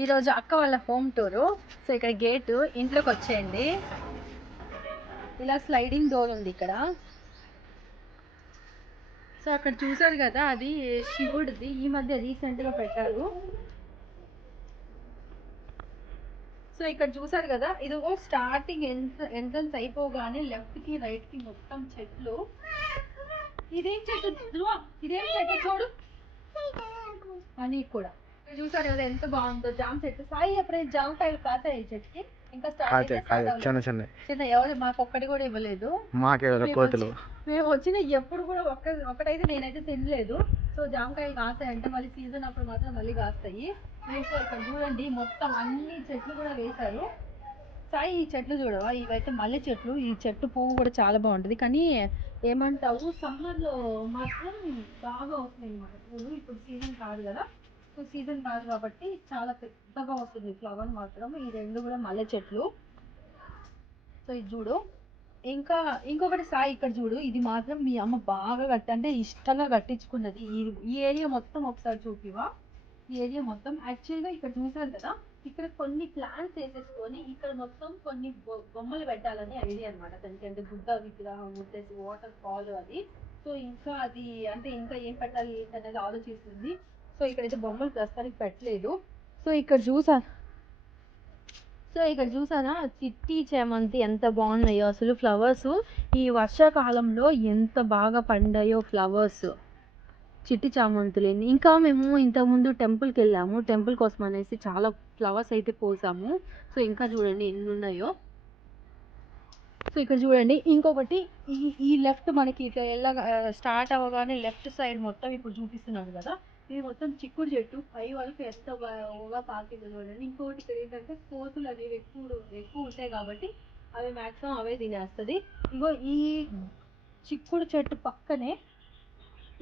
ఈరోజు అక్క వాళ్ళ హోమ్ టూరు. సో ఇక్కడ గేటు, ఇంట్లోకి వచ్చేయండి. ఇలా స్లైడింగ్ డోర్ ఉంది ఇక్కడ. సో అక్కడ చూసారు కదా, అది శివుడిది. ఈ మధ్య రీసెంట్గా పెట్టారు. సో ఇక్కడ చూసారు కదా, ఇది స్టార్టింగ్ ఎంట్రన్స్ అయిపోగానే లెఫ్ట్ కి రైట్ కి మొత్తం చెట్లు. ఇదేం చెట్టు? ఇదేం చెట్టు చూడు అని కూడా చూసారు కదా ఎంత బాగుందో. జామ చెట్టు. సాయి ఎప్పుడైతే జామకాయలు కాతాయి చెట్టుకి. ఇంకా చిన్న ఎవరు మాకు ఒక్కటి కూడా ఇవ్వలేదు. మేము వచ్చిన ఎప్పుడు కూడా ఒక్కటైతే నేనైతే తినలేదు. సో జామకాయలు కాస్తాయి అంటే మళ్ళీ సీజన్ అప్పుడు మాత్రం మళ్ళీ కాస్తాయి. ఇక్కడ చూడండి మొత్తం అన్ని చెట్లు కూడా వేశారు. సాయి ఈ చెట్లు చూడవా, ఇవైతే మల్లె చెట్లు. ఈ చెట్టు పువ్వు కూడా చాలా బాగుంటుంది. కానీ ఏమంటావు, సమ్మర్లో మాత్రం బాగా వస్తుంది అన్నమాట పువ్వు. ఇప్పుడు సీజన్ కాదు కదా, సో సీజన్ కాదు కాబట్టి చాలా పెద్దగా వస్తుంది ఫ్లవర్ మాత్రం. ఈ రెండు కూడా మల్లె చెట్లు. సో ఇది చూడు. ఇంకా ఇంకొకటి సాయి ఇక్కడ చూడు, ఇది మాత్రం మీ అమ్మ బాగా అంటే ఇష్టంగా కట్టించుకున్నది. ఈ ఏరియా మొత్తం ఒకసారి చూపివా. ఈ ఏరియా మొత్తం యాక్చువల్గా ఇక్కడ చూసారు కదా, ఇక్కడ కొన్ని ప్లాంట్స్ వేసేసుకొని ఇక్కడ మొత్తం కొన్ని బొమ్మలు పెట్టాలని ఐడియా అనమాట. దానికి అంటే బుద్ధ విగ్రహం వచ్చేసి వాటర్ ఫాల్ అది. సో ఇంకా అది అంటే ఇంకా ఏం పెట్టాలి ఏంటనేది ఆలోచిస్తుంది. సో ఇక్కడైతే బొమ్మలు ప్రస్తుతానికి పెట్టలేదు. సో ఇక్కడ చూసారా చిట్టి చేమంతి ఎంత బాగున్నాయో అసలు ఫ్లవర్స్. ఈ వర్షాకాలంలో ఎంత బాగా పండాయో ఫ్లవర్స్, చిట్టి చామంతులు. ఇంకా మేము ఇంతకుముందు టెంపుల్కి వెళ్ళాము. టెంపుల్ కోసం అనేసి చాలా ఫ్లవర్స్ అయితే పోసాము. సో ఇంకా చూడండి ఎన్ని ఉన్నాయో. సో ఇక్కడ చూడండి ఇంకొకటి, ఈ లెఫ్ట్ మనకి స్టార్ట్ అవ్వగానే లెఫ్ట్ సైడ్ మొత్తం ఇప్పుడు చూపిస్తున్నాను కదా, ఇది మొత్తం చిక్కుడు చెట్టు. పై వరకు ఎంత బాగా పాకిందో చూడండి. ఇంకొకటి ఇక్కడ ఏంటంటే కోతులు అనేవి ఎక్కువ ఉంటాయి కాబట్టి అవి మ్యాక్సిమం అవే తినేస్తుంది. ఇంకో ఈ చిక్కుడు చెట్టు పక్కనే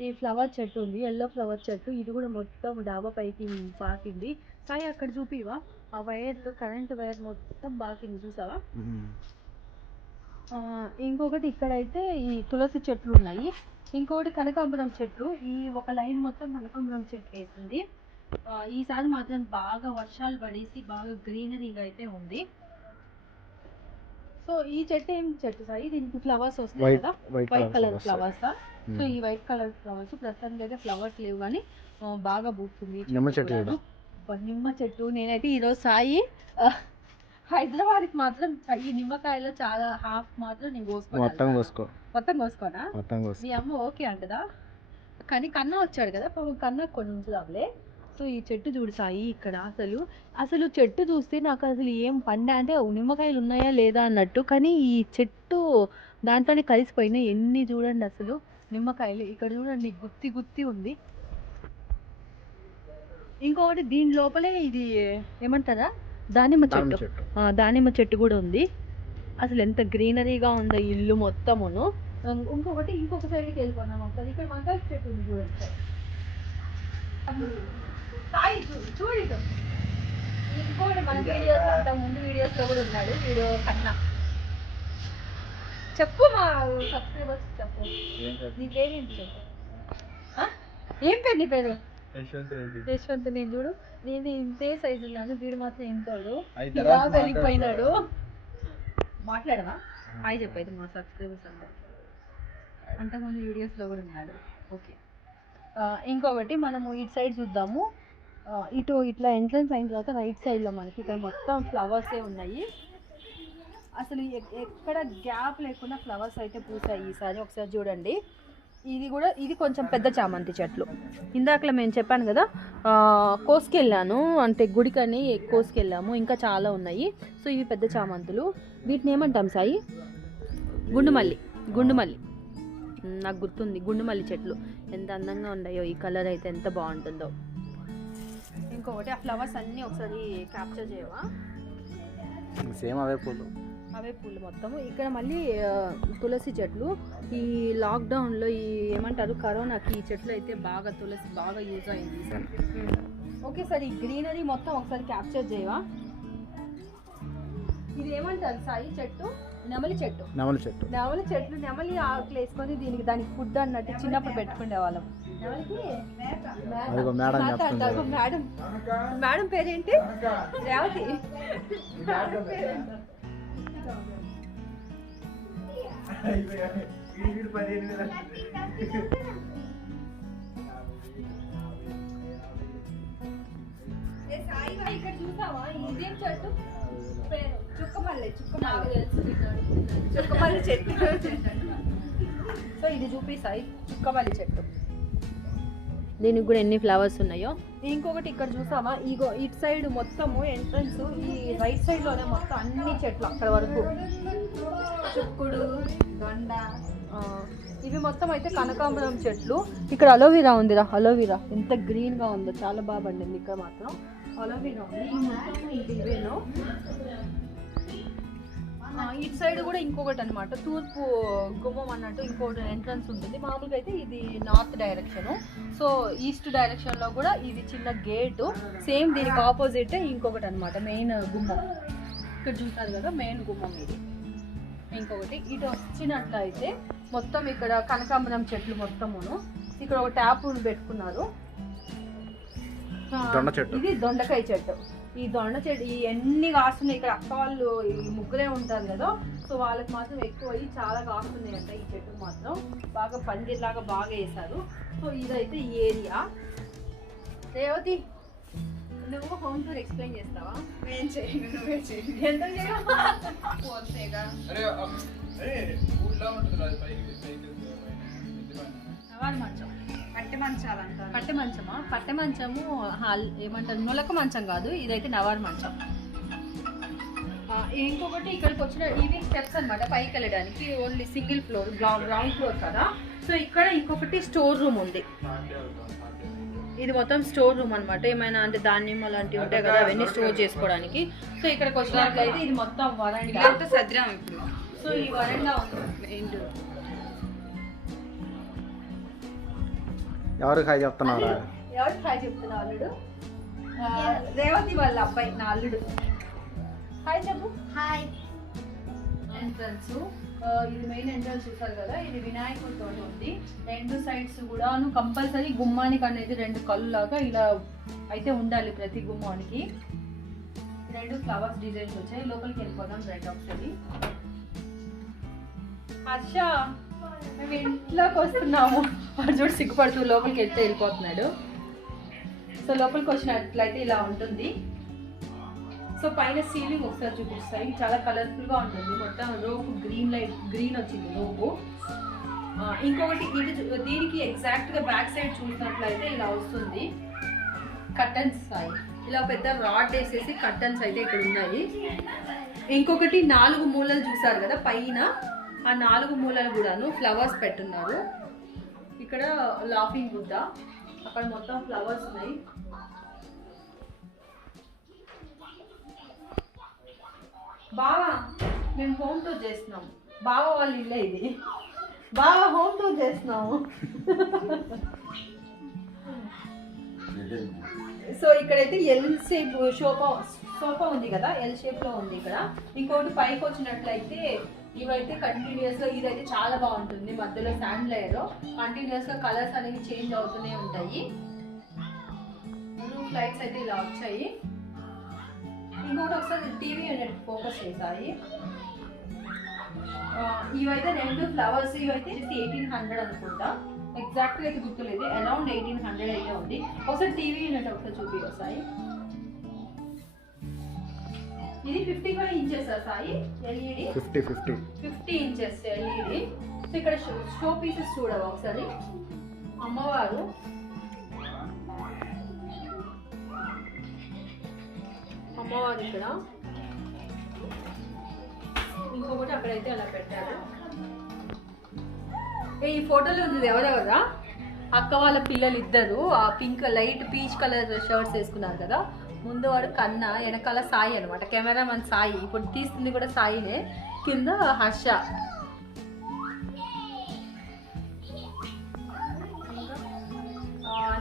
ఈ ఫ్లవర్ చెట్టు ఉంది, ఎల్లో ఫ్లవర్ చెట్టు. ఇది కూడా మొత్తం డాబా పైకి పాకింది. సాయి అక్కడ చూపివా, ఆ వైర్ కరెంట్ వైర్ మొత్తం పాకింది చూసావా. ఇంకొకటి ఇక్కడైతే ఈ తులసి చెట్లు ఉన్నాయి. ఇంకొకటి కనకాంబరం చెట్లు. ఈ ఒక లైన్ మొత్తం కనకాంబరం చెట్టు వేసింది. ఈసారి మాత్రం బాగా వర్షాలు పడేసి బాగా గ్రీనరీగా అయితే ఉంది. సో ఈ చెట్టు ఏం చెట్టు సాయి, దీనికి ఫ్లవర్స్ వస్తాయి కదా, వైట్ కలర్ ఫ్లవర్స్. సో ఈ వైట్ కలర్ ఫ్లవర్స్ ప్రస్తుతానికి అయితే ఫ్లవర్స్ లేవు కానీ బాగా పూస్తుంది. నిమ్మ చెట్టు. నేనైతే ఈరోజు సాయి హైదరాబాద్కి మాత్రం ఈ నిమ్మకాయలో చాలా హాఫ్ మాత్రం నేను మొత్తం కోసుకోనా. మీ అమ్మ ఓకే అంటదా, కానీ కన్నా వచ్చాడు కదా కన్నా కొన్ని ఉంచుదాంలే. సో ఈ చెట్టు చూడు సాయి ఇక్కడ. అసలు చెట్టు చూస్తే నాకు అసలు ఏం పండా అంటే నిమ్మకాయలు ఉన్నాయా లేదా అన్నట్టు. కానీ ఈ చెట్టు దాంట్లోనే కలిసిపోయినాయి. ఎన్ని చూడండి అసలు నిమ్మకాయలు. ఇక్కడ చూడండి గుత్తి ఉంది. ఇంకొకటి దీని లోపలే ఇది ఏమంటారా, దానిమ్మ చెట్టు కూడా ఉంది. అసలు ఎంత గ్రీనరీగా ఉందో ఇల్లు మొత్తమును. ఇంకొక సైడ్కి వెళ్ళిపోయినాం ఒకసారి. ఇక్కడ వంకాయ చెట్టు ఉంది చూడండి. ఇంకోటి మన వీడియోస్ అంతా ముందు వీడియోస్లో కూడా ఉన్నాడు వీడియో కన్నా. చెప్పు మా సబ్స్క్రైబర్స్ చెప్పు, నీ పేరేంటి చెప్పు. ఏం పేరు నీ పేరు? యశ్వంత్. నేను చూడు, నేను ఇంతే సైజు ఉన్నాను, వీడు మాత్రం ఇంతోడు ఇలా వెళ్ళిపోయినాడు. మాట్లాడవా? హాయ్ చెప్పైతే మా సబ్స్క్రైబర్స్ అంతా. అంతకుముందు వీడియోస్లో కూడా ఉన్నాడు. ఓకే. ఇంకొకటి మనము ఇటు సైడ్ చూద్దాము. ఇట్లా ఎంట్రన్స్ అయిన తర్వాత రైట్ సైడ్లో మనకి ఇక్కడ మొత్తం ఫ్లవర్సే ఉన్నాయి. అసలు ఎక్కడ గ్యాప్ లేకుండా ఫ్లవర్స్ అయితే పూసాయి ఈసారి. ఒకసారి చూడండి. ఇది కొంచెం పెద్ద చామంతి చెట్లు. ఇందాకలా మేము చెప్పాను కదా, కోసుకెళ్ళాను అంటే గుడికని కోసుకెళ్ళాము. ఇంకా చాలా ఉన్నాయి. సో ఇవి పెద్ద చామంతులు. వీటిని ఏమంటాం సాయి? గుండుమల్లి. నాకు గుర్తుంది, గుండుమల్లి చెట్లు ఎంత అందంగా ఉన్నాయో. ఈ కలర్ అయితే ఎంత బాగుంటుందో. ఇంకొకటి ఆ ఫ్లవర్స్ అన్నీ ఒకసారి క్యాప్చర్ చేయవా? సేమ్ అవే పూలు మొత్తము. ఇక్కడ మళ్ళీ తులసి చెట్లు. ఈ లాక్డౌన్లో ఈ ఏమంటారు కరోనాకి ఈ చెట్లు అయితే తులసి బాగా యూజ్ అయింది. ఓకే సార్, ఈ గ్రీనరీ మొత్తం ఒకసారి క్యాప్చర్ చేయవా? ఇది ఏమంటారు సాయి చెట్టు? నెమలి చెట్టు నెమలి చెట్టు. నెమలి చెట్లు నెమలి ఆకులు వేసుకొని దానికి ఫుడ్ అన్నట్టు చిన్నప్పుడు పెట్టుకునే వాళ్ళం. మేడం మేడం పేరేంటి? రేవతి. ఇక్కడ చూసావా ఇదేం చెట్టు? చుక్కమల్లి చెట్టు. సో ఇది చూపిస్తాయి చుక్కమల్లి చెట్టు. దీనికి కూడా ఎన్ని ఫ్లవర్స్ ఉన్నాయో. ఇంకొకటి ఇక్కడ చూసామా, ఇగో ఇటు సైడ్ మొత్తము ఎంట్రన్స్ ఈ రైట్ సైడ్ లోనే మొత్తం అన్ని చెట్లు అక్కడ వరకు చుక్కుడు దొండ ఇవి మొత్తం అయితే కనకాంబరం చెట్లు. ఇక్కడ అలోవీరా ఉందిరా, అలోవీరా ఎంత గ్రీన్ గా ఉందో, చాలా బాగా పండింది. ఇక్కడ మాత్రం అలోవీరా ఉంది. ఇవేను ఇటు సైడ్ కూడా ఇంకొకటి అనమాట, తూర్పు గుమ్మం అన్నట్టు ఇంకొకటి ఎంట్రన్స్ ఉంటుంది. మామూలుగా అయితే ఇది north direction, so east direction లో కూడా ఇది చిన్న గేటు. సేమ్ దీనికి ఆపోజిట్ ఇంకొకటి అనమాట మెయిన్ గుమ్మం. ఇక్కడ చూస్తారు కదా మెయిన్ గుమ్మం ఇది. ఇంకొకటి ఇటు వచ్చినట్లయితే మొత్తం ఇక్కడ కనకాంబరం చెట్లు మొత్తమును. ఇక్కడ ఒక ట్యాప్ పెట్టుకున్నారు. ఇది దొండకాయ చెట్టు. ఈ దొండ చెట్టు ఈ ఎన్ని కాస్తున్నాయి ఇక్కడ. అక్క వాళ్ళు ఈ ముగ్గురే ఉంటారు కదా, సో వాళ్ళకి మాత్రం ఎక్కువ చాలా కాస్తున్నాయి అంట. ఈ చెట్టు మాత్రం బాగా పందిర్లాగా బాగా వేశారు. సో ఇదైతే ఈ ఏరియా. రేవతి నువ్వు హోమ్ టూర్ ఎక్స్ప్లెయిన్ చేస్తావా? పట్టె మంచమా? పట్టె మంచము ఏమంటారు, నులక మంచం కాదు, ఇదైతే నవార్ మంచం. ఇంకొకటి ఇక్కడికి వచ్చిన ఇవి స్టెప్స్ అనమాట పైకి వెళ్ళడానికి. Only single floor, ground floor కదా. సో ఇక్కడ ఇంకొకటి స్టోర్ రూమ్ ఉంది. ఇది మొత్తం స్టోర్ రూమ్ అనమాట. ఏమైనా అంటే ధాన్యం అలాంటివి ఉంటాయి కదా, అవన్నీ స్టోర్ చేసుకోవడానికి. సో ఇక్కడికి వచ్చినట్లయితే ఇది మొత్తం వరండా. సో ఈ వరండా ఉంది. ఎవరికి హాయ్ చెప్తున్నారా? ఎవరికి హాయ్ చెప్తున్నా? అల్లుడు రేవతి వాళ్ళ అబ్బాయి నా అల్లుడు. హాయ్ చెప్పు. హాయ్. ఎంట్రన్స్ ఇది మెయిన్ ఎంట్రన్స్ చూసారు కదా, ఇది వినాయకుడితో ఉంది. రెండు సైడ్స్ కూడా కంపల్సరీ గుమ్మానికి అనేది రెండు కళ్ళు లాగా ఇలా అయితే ఉండాలి ప్రతి గుమ్మానికి. రెండు ఫ్లవర్స్ డిజైన్స్ వచ్చాయి. లోపలికి వెళ్ళిపోదాం రైట్ ఒకసారి. హర్ష మేము ఇంట్లోకి వస్తున్నాము. వాడు చూడు సిగ్గుపడుతూ లోపలికి వెళ్తే వెళ్ళిపోతున్నాడు. సో లోపలికి వచ్చినట్లయితే ఇలా ఉంటుంది. సో పైన సీలింగ్ ఒకసారి చూపిస్తాయి, చాలా కలర్ఫుల్గా ఉంటుంది. మొత్తం రోపు గ్రీన్ వచ్చింది రోపు. ఇంకొకటి ఇది దీనికి ఎగ్జాక్ట్గా బ్యాక్ సైడ్ చూసినట్లయితే ఇలా వస్తుంది. కర్టన్స్ ఇలా పెద్ద రాడ్ వేసేసి కర్టన్స్ అయితే ఇక్కడ ఉన్నాయి. ఇంకొకటి 4 మూలలు చూసారు కదా పైన, ఆ 4 మూలలు కూడాను ఫ్లవర్స్ పెట్టున్నారు. ఇక్కడ లాఫింగ్ బుద్ధ, అక్కడ మొత్తం ఫ్లవర్స్ ఉన్నాయి. బావా మేము హోమ్ టూర్ చేస్తున్నాం. బావా వాళ్ళ ఇల్లే ఇది. బావా హోమ్ టూర్ చేస్తున్నాము. సో ఇక్కడైతే ఎల్ షేప్ సోఫా ఉంది కదా, ఎల్ షేప్ లో ఉంది ఇక్కడ. ఇంకోటి పైకి వచ్చినట్లయితే ఇవైతే కంటిన్యూస్ గా, ఇదైతే చాలా బాగుంటుంది. మధ్యలో శాండ్ లేయర్ కంటిన్యూస్ గా కలర్స్ అనేవి చేంజ్ అవుతూనే ఉంటాయి. రూఫ్ లైట్స్ అయితే ఇలా వచ్చాయి. ఇంకొకటి ఒకసారి టీవీ యూనిట్ ఫోకస్ చేశాయి. ఇవైతే 2 ఫ్లవర్స్, ఇవైతే 1800 అనుకుంటా, ఎగ్జాక్ట్ గా అయితే గుర్తులేదు, అరౌండ్ 1800 అయితే ఉంది. ఒకసారి టీవీ యూనిట్ ఒకసారి చూపి వస్తాయి. ఇది 55 inches Sai LED. 50 inches LED. So ఇక్కడ షో పీసెస్ చూడవా ఒకసారి. అమ్మవారు, అమ్మవారు ఇక్కడ. ఇంకొకటి అక్కడైతే అలా పెట్టారు. ఈ ఫోటోలో ఉంది ఎవరెవరా, అక్క వాళ్ళ పిల్లలు ఇద్దరు. ఆ pink light peach colour shirts వేసుకున్నారు కదా. ముందు వాడు కన్నా, వెనకాల సాయి అనమాట, కెమెరామెన్ సాయి. ఇప్పుడు తీస్తుంది కూడా సాయినే. కింద హర్ష.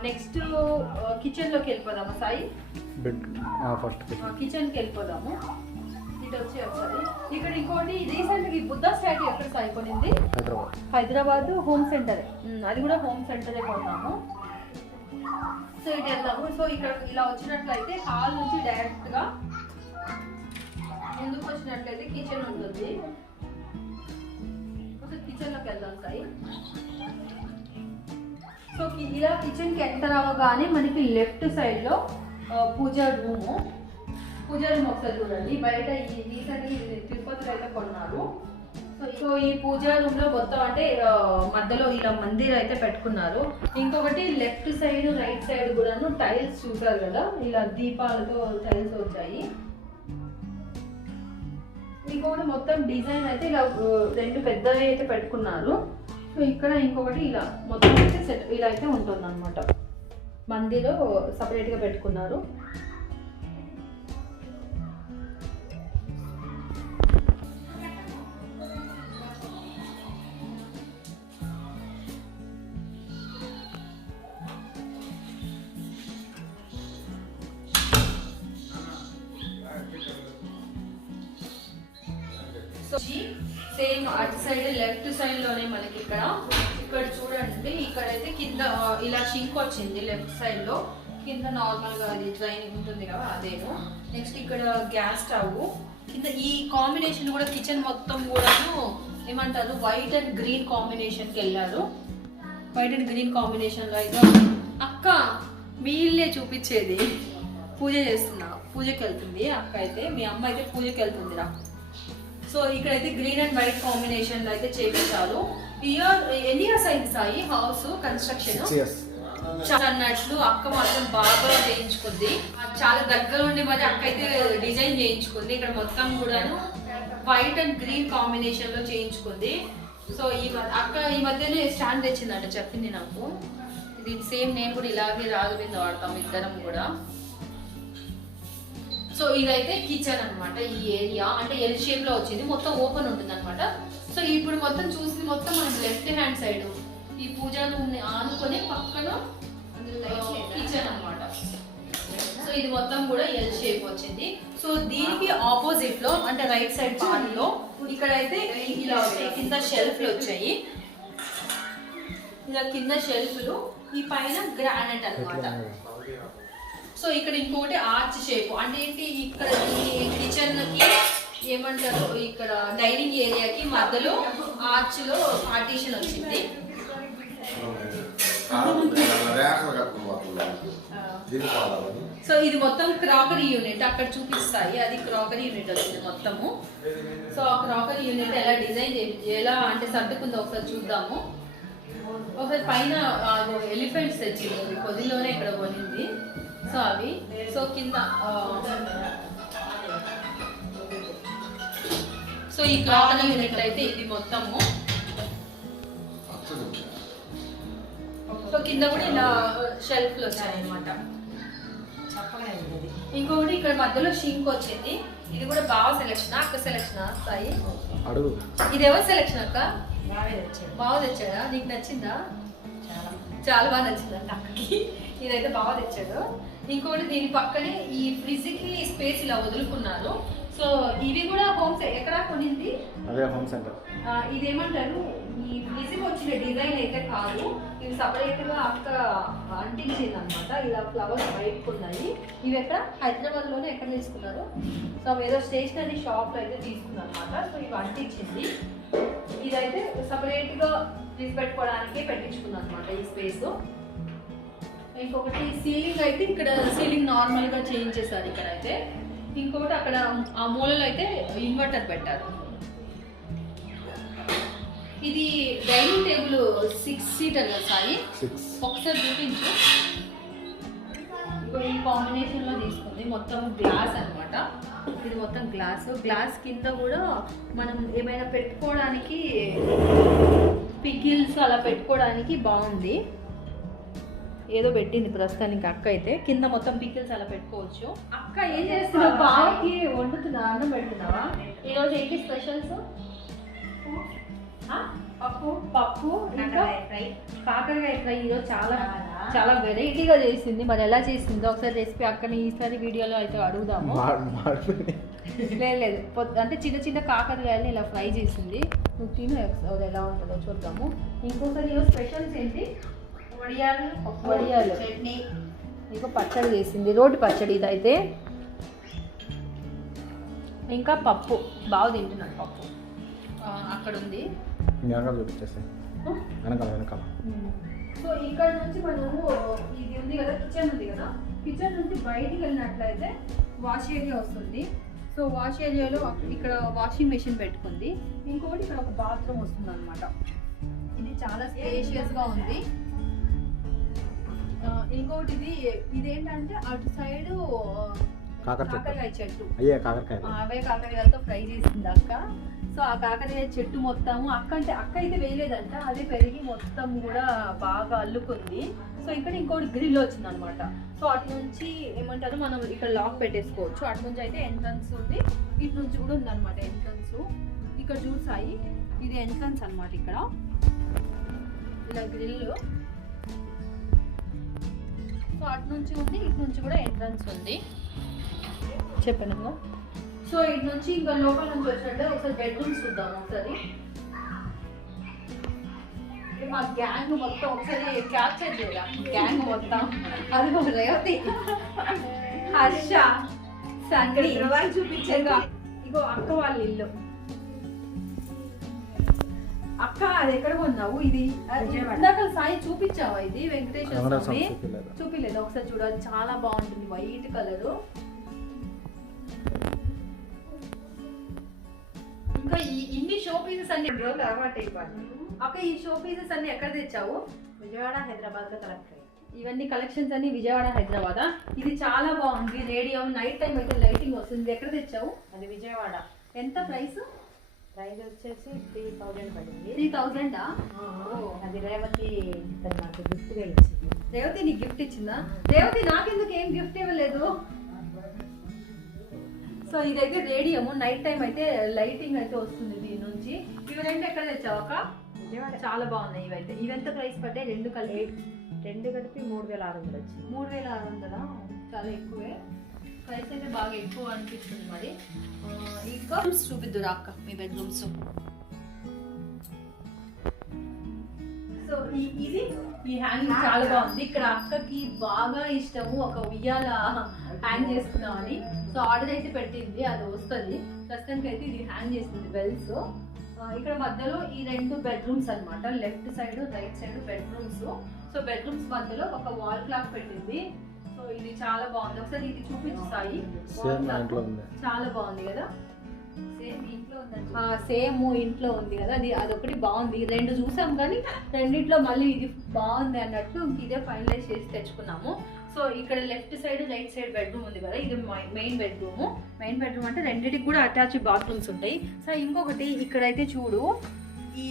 నెక్స్ట్ కిచెన్ లోకి వెళ్ళిపోదామా సాయి? కిచెన్కి వెళ్ళిపోదాము. ఇటు వచ్చి ఒకసారి ఇక్కడ ఇంకోటి రీసెంట్గా ఈ బుద్ధ స్టాట్యూ ఎక్కడ సాయిపోయింది హైదరాబాద్ హోమ్ సెంటర్, అది కూడా హోమ్ సెంటరే కొన్నాము. సో ఇటు వెళ్దాము. సో ఇక్కడ ఇలా వచ్చినట్లయితే హాల్ నుంచి డైరెక్ట్గా ముందుకు వచ్చినట్లయితే కిచెన్ ఉంటుంది. ఒకసారి కిచెన్లోకి వెళ్దాం సాయి. సో ఇలా కిచెన్కి ఎంటర్ అవ్వగానే మనకి లెఫ్ట్ సైడ్లో పూజా రూమ్ ఒకసారి చూడండి. బయట ఈ రీసెంట్గా ఇది తిరుపతిలో అయితే కొన్నారు. సో ఈ పూజా రూమ్ లో మొత్తం అంటే మధ్యలో ఇలా మందిర్ అయితే పెట్టుకున్నారు. ఇంకొకటి లెఫ్ట్ సైడ్ రైట్ సైడ్ కూడాను టైల్స్ చూసారు కదా, ఇలా దీపాలతో టైల్స్ వచ్చాయి. ఇంకొకటి మొత్తం డిజైన్ అయితే ఇలా రెండు పెద్దవి అయితే పెట్టుకున్నారు. సో ఇక్కడ ఇంకొకటి ఇలా మొత్తం అయితే సెట్ ఇలా అయితే ఉంటుంది అనమాట. మందిలో సపరేట్గా పెట్టుకున్నారు. సేమ్ అటు సైడ్ లెఫ్ట్ సైడ్ లోనే మనకి ఇక్కడ చూడండి, ఇక్కడైతే కింద ఇలా షింక్ వచ్చింది లెఫ్ట్ సైడ్ లో. కింద నార్మల్ గా అది డ్రైన్ ఉంటుంది కదా అదేను. నెక్స్ట్ ఇక్కడ గ్యాస్ స్టవ్ కింద. ఈ కాంబినేషన్ కూడా కిచెన్ మొత్తం కూడాను ఏమంటారు వైట్ అండ్ గ్రీన్ కాంబినేషన్ కి వెళ్ళారు. వైట్ అండ్ గ్రీన్ కాంబినేషన్ లో అయితే అక్క మీ ఇల్లే చూపించేది. పూజ చేస్తున్నా, పూజకి వెళ్తుంది అక్క అయితే. మీ అమ్మ అయితే పూజకి వెళ్తుందిరా. సో ఇక్కడైతే గ్రీన్ అండ్ వైట్ కాంబినేషన్ లో అయితే చేపించారు. ఎన్ని ఇయర్స్ అయింది సాయి హౌస్ కన్స్ట్రక్షన్ అన్నట్లు. అక్క మాత్రం బాగా చేయించుకుంది, చాలా దగ్గర ఉండి మరి అక్క అయితే డిజైన్ చేయించుకుంది. ఇక్కడ మొత్తం కూడాను వైట్ అండ్ గ్రీన్ కాంబినేషన్ లో చేయించుకుంది. సో అక్క ఈ మధ్యనే స్టాండ్ తెచ్చిందంట, చెప్పింది నాకు. ఇది సేమ్ నేను కూడా ఇలాగే రాఘవేంద్ర వాడతాం ఇద్దరం కూడా. సో ఇదైతే కిచెన్ అనమాట. ఈ ఏరియా అంటే ఎల్ షేప్ లో వచ్చింది, మొత్తం ఓపెన్ ఉంటుంది అనమాట. సో ఇప్పుడు మొత్తం చూసి మొత్తం మనకి లెఫ్ట్ హ్యాండ్ సైడ్ ఈ పూజా రూమ్ ని ఆనుకొని పక్కన కిచెన్ అనమాట. సో ఇది మొత్తం కూడా ఎల్ షేప్ వచ్చింది. సో దీనికి ఆపోజిట్ లో అంటే రైట్ సైడ్ పార్ట్ లో ఇక్కడైతే ఇలా వచ్చాయి, కింద షెల్ఫ్లు వచ్చాయి. ఇలా కింద షెల్ఫ్లు, ఈ పైన గ్రానైట్ అనమాట. సో ఇక్కడ ఇంకోటి ఆర్చ్ షేప్ అంటే ఏంటి, ఇక్కడ ఈ కిచెన్ కి ఏమంటారు, ఇక్కడ డైనింగ్ ఏరియాకి మధ్యలో ఆర్చ్ లో పార్టీషన్ వచ్చింది. సో ఇది మొత్తం క్రాకరీ యూనిట్, అక్కడ చూపిస్తాయి అది క్రాకరీ యూనిట్ వచ్చింది మొత్తము. సో ఆ క్రాకరీ యూనిట్ ఎలా డిజైన్ ఎలా అంటే సర్దుకుందో ఒకసారి చూద్దాము. ఒకసారి పైన ఎలిఫెంట్స్ తెచ్చింది, కొద్దిలోనే ఇక్కడ కొనింది. సో అవి సో కింద సో ఈ క్రాకరీ యూనిట్ అయితే ఇది మొత్తము. సో కింద కూడా ఇలా షెల్ఫ్లు వచ్చాయి అనమాట. ఇంకొకటి ఇక్కడ మధ్యలో షింక్ వచ్చింది. ఇది కూడా బాగా సెలెక్షన్, అక్క సెలెక్షన్ సాయి. ఇది ఎవరు సెలెక్షన్ అక్క? బాగా తెచ్చాడా? నీకు నచ్చిందా? చాలా బాగా నచ్చిందంట అక్కకి. ఇదైతే బాగా తెచ్చాడు. ఇంకోటి దీని పక్కనే ఈ ఫ్రిడ్జ్ కి స్పేస్ ఇలా వదులుకున్నారు. సో ఇవి కూడా హోమ్ ఎక్కడ కొనింది? అదే హోమ్ సెంటర్. ఇదేమంటారు, ఈ ఫ్రిడ్జ్ వచ్చిన డిజైన్ అయితే కాదు, ఇవి సపరేట్ గా అక్క అంటించింది అనమాట. ఇలా ఫ్లవర్స్ బయటకు ఉన్నాయి. ఇవి ఎక్కడ హైదరాబాద్ లోనే ఎక్కడ తీసుకున్నారు? సో ఏదో స్టేషనరీ షాప్ లో అయితే తీసుకున్నారు అనమాట. సో ఇవి అంటించింది. ఇదైతే సపరేట్ గా తీసి పెట్టుకోవడానికి పెట్టించుకున్నాను అనమాట ఈ స్పేస్. ఇంకొకటి సీలింగ్ అయితే ఇక్కడ సీలింగ్ నార్మల్ గా చేంజ్ చేశారు ఇక్కడ అయితే. ఇంకొకటి అక్కడ ఆ మూలలో అయితే ఇన్వర్టర్ పెట్టారు. ఇది డైనింగ్ టేబుల్ 6 సీటర్ కదా సాయి, ఒకసారి చూపించు. ఈ కాంబినేషన్ లో తీసుకుంది, మొత్తం గ్లాస్ అనమాట. ఇది మొత్తం గ్లాస్ కింద కూడా మనం ఏమైనా పెట్టుకోవడానికి పికిల్స్ అలా పెట్టుకోవడానికి బాగుంది. ఏదో పెట్టింది ప్రస్తుతానికి అక్క అయితే. కింద మొత్తం పికిల్స్ అలా పెట్టుకోవచ్చు. అక్క ఏం చేస్తున్నావు? బావకి వండుతున్నా, అన్నం పెడుతున్నావా? ఈరోజు ఏంటి స్పెషల్స్? పప్పు ఇంకా కాకరకాయ ఫ్రై. ఈరోజు చాలా వెరైటీగా చేసింది. మరి ఎలా చేసిందో ఒకసారి రెసిపీ అక్కని ఈసారి వీడియోలో అయితే అడుగుదాము. లేదు అంటే చిన్న చిన్న కాకరకాయలని ఇలా ఫ్రై చేసింది. నువ్వు తిను అది ఎలా ఉంటుందో చూద్దాము. ఇంకొకటి స్పెషల్స్ ఏంటి, వడియాలు చట్నీ, ఇంకో పచ్చడి చేసింది, రోటి పచ్చడి ఇదైతే. ఇంకా పప్పు బాగా తింటున్నాడు పప్పు. అక్కడ ఉంది వెనకాల. సో ఇక్కడ నుంచి మనము ఇది ఉంది కదా, కిచెన్ ఉంది కదా, కిచెన్ నుంచి బయటికి వెళ్ళినట్లయితే వాష్ ఏరియా వస్తుంది. సో వాష్ ఏరియాలో ఇక్కడ వాషింగ్ మెషిన్ పెట్టుకుంది. ఇంకొకటి ఇక్కడ ఒక బాత్రూమ్ వస్తుంది అనమాట. ఇది చాలా స్పేషియస్గా ఉంది. ఇంకొకటి ఇదేంటంటే అటు సైడ్ కాకరకాయ చెట్టు, అవే కాకరకాయలతో ఫ్రై చేసింది అక్క. సో ఆ కాకరకాయ చెట్టు మొత్తము అక్క అయితే వేయలేదంట, అదే పెరిగి మొత్తం కూడా బాగా అల్లుకుంది. సో ఇక్కడ ఇంకోటి గ్రిల్ వచ్చింది అనమాట. సో అటు నుంచి ఏమంటారు మనం ఇక్కడ లాక్ పెట్టేసుకోవచ్చు. అటు నుంచి అయితే ఎంట్రన్స్ ఉంది, ఇటు నుంచి కూడా ఉంది అనమాట ఎంట్రన్స్. ఇక్కడ చూసాయి ఇది ఎంట్రన్స్ అనమాట. ఇక్కడ ఇలా గ్రిల్. సో అటు నుంచి ఉంది, ఇటు నుంచి కూడా ఎంట్రన్స్ ఉంది చెప్పాను కదా. సో ఇటు నుంచి ఇంకా లోపల నుంచి వచ్చినట్టే ఒకసారి బెడ్రూమ్స్ చూద్దాము. ఒకసారి మా గ్యాంగ్ మొత్తం ఒకసారి క్యాప్చర్ చేయాలి. గ్యాంగ్ మొత్తం అది ఒక రేవతి, హర్ష, సన్నీ చూపించారు. ఇగో అక్క వాళ్ళ ఇల్లు. అక్క అది ఎక్కడ కొన్నావు? ఇది ఇందాక సాయి చూపించావా? ఇది వెంకటేశ్వర స్వామి చూపిలేదు. ఒకసారి చూడాలి, చాలా బాగుంటుంది, వైట్ కలరు. ఇంకా ఇన్ని షో పీసెస్ అన్ని అక్క, ఈ షో పీసెస్ అన్ని ఎక్కడ తెచ్చావు? విజయవాడ, హైదరాబాద్ లో కలెక్ట్ అయ్యి. ఇవన్నీ కలెక్షన్స్ అన్ని విజయవాడ, హైదరాబాద్. ఇది చాలా బాగుంది. రేడియో నైట్ టైం అయితే లైటింగ్ వస్తుంది. ఎక్కడ తెచ్చావు? అది విజయవాడ. ఎంత ప్రైస్? ప్రైస్ వచ్చేసి 3000 పడింది. 3000? అది రేవతి నాకు గిఫ్ట్ గా ఇచ్చింది. రేవతి నీకు గిఫ్ట్ ఇచ్చిందా? రేవతి నాకెందుకు ఏం గిఫ్ట్ ఇవ్వలేదు? సో ఇదైతే రేడియం, నైట్ టైం అయితే లైటింగ్ అయితే వస్తుంది దీని నుంచి. ఇవి రెండు ఎక్కడ తెచ్చావు అక్క? విజయవాడ. చాలా బాగున్నాయి ఇవైతే. ఇవెంత ప్రైస్ పడ్డాయి? రెండు కలిపి 3600 వచ్చింది. 3600? చాలా ఎక్కువే. ప్రైస్ అయితే బాగా ఎక్కువ అనిపిస్తుంది మరి. ఇంకా చూపిద్దురా అక్క మీ బెడ్రూమ్స్. సో ఇది ఈ హ్యాంగింగ్ చాలా బాగుంది. ఇక్కడ అక్కకి బాగా ఇష్టము ఒక ఉయ్యాల హ్యాంగ్ చేసుకున్నామని. సో ఆర్డర్ అయితే పెట్టింది, అది వస్తుంది. ప్రస్తుతానికి అయితే ఇది హ్యాంగ్ చేసింది బెల్స్. ఇక్కడ మధ్యలో ఈ రెండు బెడ్రూమ్స్ అనమాట, left side right side bedrooms. So bedrooms మధ్యలో ఒక వాల్ క్లాక్ పెట్టింది. సో ఇది చాలా బాగుంది. ఒకసారి ఇది చూపించు సాయి. చాలా బాగుంది కదా, సేమ్ ఇంట్లో ఉంది కదా. అదొకటి బాగుంది. రెండు చూసాం కానీ రెండిట్లో మళ్ళీ ఇది బాగుంది అన్నట్టు ఇదే ఫైనలైజ్ చేసి తెచ్చుకున్నాము. సో ఇక్కడ left side right side bedroom ఉంది కదా, ఇది మెయిన్ బెడ్రూమ్. మెయిన్ బెడ్రూమ్ అంటే రెండింటికి కూడా అటాచ్ బాత్రూమ్స్ ఉంటాయి. సో ఇంకొకటి ఇక్కడైతే చూడు, ఈ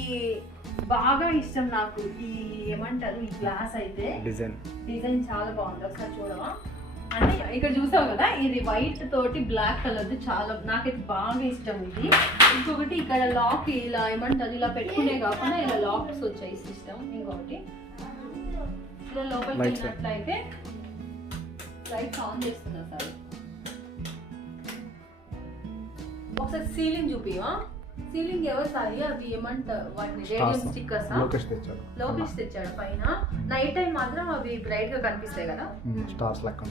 బాగా ఇష్టం నాకు ఈ ఏమంటారు ఈ గ్లాస్ అయితే డిజైన్ చాలా బాగుంది. ఒకసారి చూడవా? అంటే ఇక్కడ చూసావు కదా, ఇది వైట్ తోటి బ్లాక్ కలర్, చాలా నాకైతే బాగా ఇష్టం ఇది. ఇంకొకటి ఇక్కడ లాక్ ఇలా ఏమంటారు ఇలా పెట్టుకునే కాకుండా ఇలా లాక్స్ వచ్చాయి సిస్టమ్. ఇంకొకటి ఇలా లోపలికి వెళ్ళినట్లయితే లైట్స్ ఆన్ చేస్తున్నా సార్. ఒకసారి సీలింగ్ చూపివా? సీలింగ్ ఎవరు సాయి? అవి ఏమంటారు వాటిని? రేడియం స్టిక్కర్స్ లోకేష్ తెచ్చాడు పైన. నైట్ టైం మాత్రం అవి బ్రైట్ గా కనిపిస్తాయి కదా, స్టార్స్ లాగా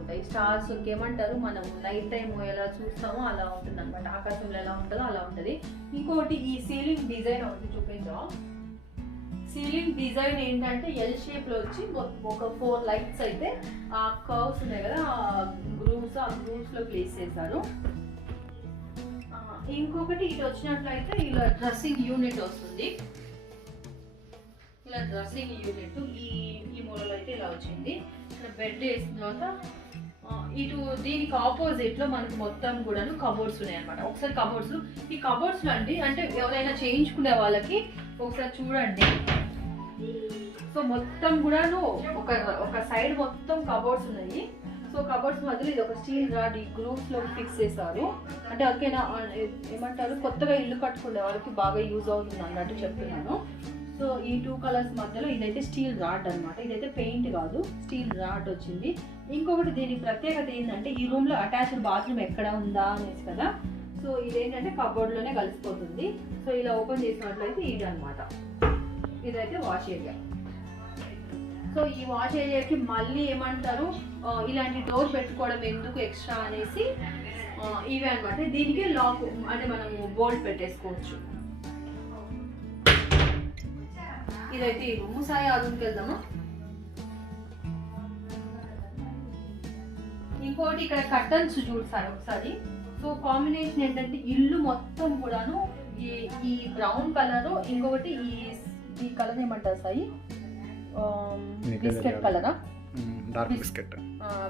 ఉంటాయి. స్టార్స్ ఏమంటారు మనం నైట్ టైం ఎలా చూస్తామో అలా ఉంటుంది అనమాట. ఆకాశంలో ఎలా ఉంటుందో అలా ఉంటుంది. ఇంకోటి ఈ సీలింగ్ డిజైన్ ఒకటి చూపించాం. సీలింగ్ డిజైన్ ఏంటంటే ఎల్ షేప్ లో వచ్చి ఒక 4 లైట్స్ అయితే ఆ కర్వ్స్ ఉన్నాయి కదా, ఆ గ్రూవ్స్ లో ప్లేస్ చేశారు. ఇంకొకటి ఇటు వచ్చినట్లయితే ఇలా డ్రెస్సింగ్ యూనిట్ వస్తుంది. ఇలా డ్రెస్సింగ్ యూనిట్ ఈ మూలలో అయితే ఇలా వచ్చింది. ఇక్కడ బెడ్ వేసిన తర్వాత ఇటు దీనికి ఆపోజిట్ లో మనకి మొత్తం కూడా కబోర్డ్స్ ఉన్నాయి అనమాట. ఒకసారి కబోర్డ్స్, ఈ కబోర్డ్స్ లో అండి అంటే ఎవరైనా చేయించుకునే వాళ్ళకి ఒకసారి చూడండి. సో మొత్తం కూడాను ఒక సైడ్ మొత్తం కబోర్డ్స్ ఉన్నాయి. సో కబోర్డ్స్ మధ్యలో ఇది ఒక స్టీల్ రాడ్ ఈ గ్రూప్స్ లో ఫిక్స్ చేశారు. అంటే ఓకేనా ఏమంటారు, కొత్తగా ఇల్లు కట్టుకునే వాళ్ళకి బాగా యూజ్ అవుతుంది అన్నట్టు చెప్తున్నాను. సో సో ఈ 2 కలర్స్ మధ్యలో ఇదైతే స్టీల్ రాడ్ అన్నమాట. ఇదైతే పెయింట్ కాదు, స్టీల్ రాడ్ వచ్చింది. ఇంకొకటి దీని ప్రత్యేకత ఏంటంటే ఈ రూమ్ లో అటాచ్డ్ బాత్రూమ్ ఎక్కడ ఉందా అనేసి కదా. సో ఇదేంటంటే కబోర్డ్ లోనే కలిసిపోతుంది. సో ఇలా ఓపెన్ చేసినట్లయితే ఇది అన్నమాట. ఇదైతే వాష్ ఏరియా. సో ఈ వాష్ ఏరియాకి మళ్ళీ ఏమంటారు, ఇలాంటి డోర్ పెట్టుకోవడం ఎందుకు ఎక్స్ట్రా అనేసి ఇవే అనమాట. దీనికి లాక్ అంటే మనము బోల్ట్ పెట్టేసుకోవచ్చు. ఇదైతే ఈ రూమ్. సాయి ఆ రూమ్కి వెళ్దామా. ఇంకోటి ఇక్కడ కర్టన్స్ చూసారు ఒకసారి. సో కాంబినేషన్ ఏంటంటే ఇల్లు మొత్తం కూడాను ఈ బ్రౌన్ కలర్, ఇంకొకటి ఈ కలర్ ఏమంటారు సాయి, బిస్కెట్ కలరా,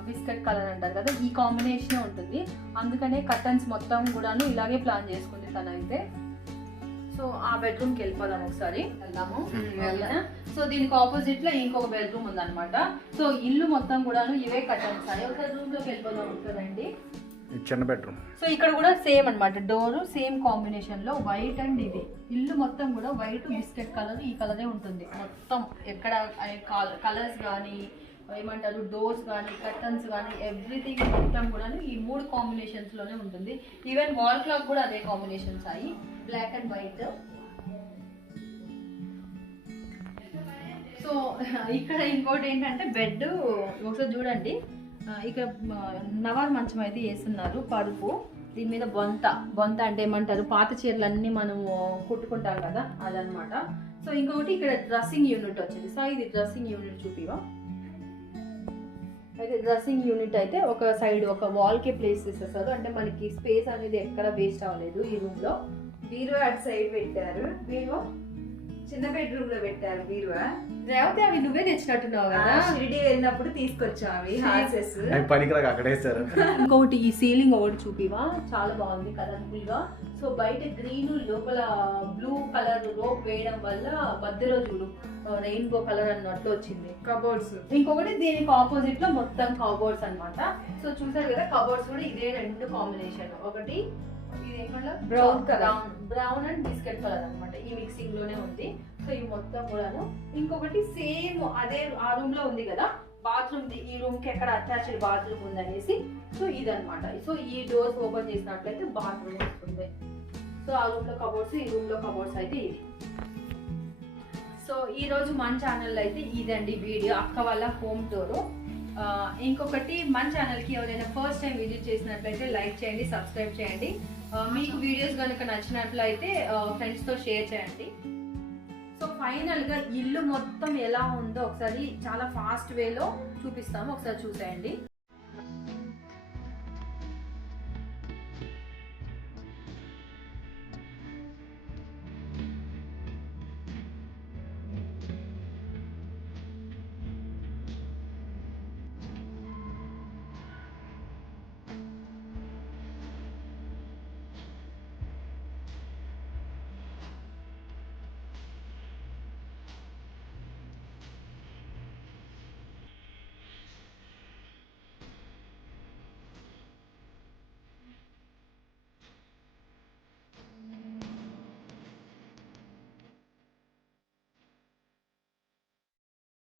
బిస్కెట్ కలర్ అంటారు కదా, ఈ కాంబినేషన్ ఉంటుంది. అందుకనే కర్టన్స్ మొత్తం కూడాను ఇలాగే ప్లాన్ చేసుకుంది తనైతే. సో ఆ బెడ్రూమ్కి వెళ్ళిపోదాం ఒకసారి. వెళ్దాము. సో దీనికి ఆపోజిట్ లో ఇంకొక బెడ్రూమ్ ఉందన్నమాట. సో ఇల్లు మొత్తం కూడాను ఇవే కర్టన్స్ అయ్యి. ఒకసారి రూమ్ లోకి వెళ్ళిపోదాం కదండి. చిన్న బెడ్రూమ్. సో ఇక్కడ కూడా సేమ్ అన్నమాట, డోర్ సేమ్ కాంబినేషన్ లో వైట్ అండ్ ఇది. ఇల్లు మొత్తం కూడా వైట్, బిస్కెట్ కలర్, ఈ కలరే ఉంటుంది మొత్తం. ఎక్కడ కలర్స్ కానీ ఏమంటారు, డోర్స్ కానీ కర్టన్స్ కానీ ఎవ్రీథింగ్ మొత్తం కూడా ఈ 3 కాంబినేషన్స్ లోనే ఉంటుంది. ఈవెన్ వాల్ క్లాక్ కూడా అదే కాంబినేషన్స్ అయ్యి, బ్లాక్ అండ్ వైట్. సో ఇక్కడ ఇంకోటి ఏంటంటే బెడ్ ఒకసారి చూడండి. ఇక్కడ నవార్ మంచం అయితే వేస్తున్నారు, పరుపు. దీని మీద బొంత అంటే ఏమంటారు, పాత చీరలన్నీ మనము కుట్టుకుంటాం కదా అదనమాట. సో ఇంకొకటి ఇక్కడ డ్రెస్సింగ్ యూనిట్ వచ్చింది. సో ఇది డ్రెస్సింగ్ యూనిట్ చూపివా. అయితే డ్రెస్సింగ్ యూనిట్ అయితే ఒక సైడ్ ఒక వాల్కే ప్లేస్ చేసేస్తారు. అంటే మనకి స్పేస్ అనేది ఎక్కడ వేస్ట్ అవ్వలేదు ఈ రూమ్ లో. బీరువా అటు సైడ్ పెట్టారు. బీరువా చిన్న బెడ్రూమ్ లో పెట్టారు. బీరువా రేవతి అవి నువ్వే తెచ్చినట్టున్నావు కదా, షిరిడి వెళ్ళినప్పుడు తీసుకొచ్చాం అవి హార్సెస్. పనికిరాక అక్కడ వేస్తారు. ఇంకొకటి ఈ సీలింగ్ ఒకటి చూపివా, చాలా బాగుంది కలర్ఫుల్ గా. సో బయట గ్రీన్, లోపల బ్లూ కలర్ రోప్ వేయడం వల్ల మధ్యలో చూడు రెయిన్బో కలర్ అన్నట్లు వచ్చింది. కబోర్డ్స్. ఇంకొకటి దీనికి ఆపోజిట్ లో మొత్తం కబోర్డ్స్ అన్నమాట. సో చూసారు కదా, కబోర్డ్స్ కూడా ఇదే 2 కాంబినేషన్. ఒకటి ఇది brown colour, brown and biscuit colour అన్నమాట. ఈ మిక్సింగ్ లోనే ఉంది. సో ఇవి మొత్తం కూడాను. ఇంకొకటి సేమ్ అదే ఆ రూమ్ లో ఉంది కదా బాత్రూమ్, ఈ రూమ్ కి ఎక్కడ అటాచ్డ్ బాత్రూమ్ ఉందనేసి. సో ఇదన్నమాట. సో ఈ డోర్స్ ఓపెన్ చేసినట్లయితే బాత్రూమ్ వస్తుంది. సో ఆ రూమ్ లో కబోర్డ్స్, ఈ రూమ్ లో కబోర్డ్స్ అయితే ఇది. సో ఈ రోజు మన ఛానల్ అయితే ఇదండి వీడియో, అక్క వాళ్ళ హోమ్ టూర్. ఇంకొకటి మన ఛానల్కి ఎవరైనా ఫస్ట్ టైం విజిట్ చేసినట్లయితే లైక్ చేయండి, సబ్స్క్రైబ్ చేయండి. మీకు వీడియోస్ కనుక నచ్చినట్లయితే ఫ్రెండ్స్తో షేర్ చేయండి. సో ఫైనల్గా ఇల్లు మొత్తం ఎలా ఉందో ఒకసారి చాలా ఫాస్ట్ వేలో చూపిస్తాము, ఒకసారి చూసేయండి.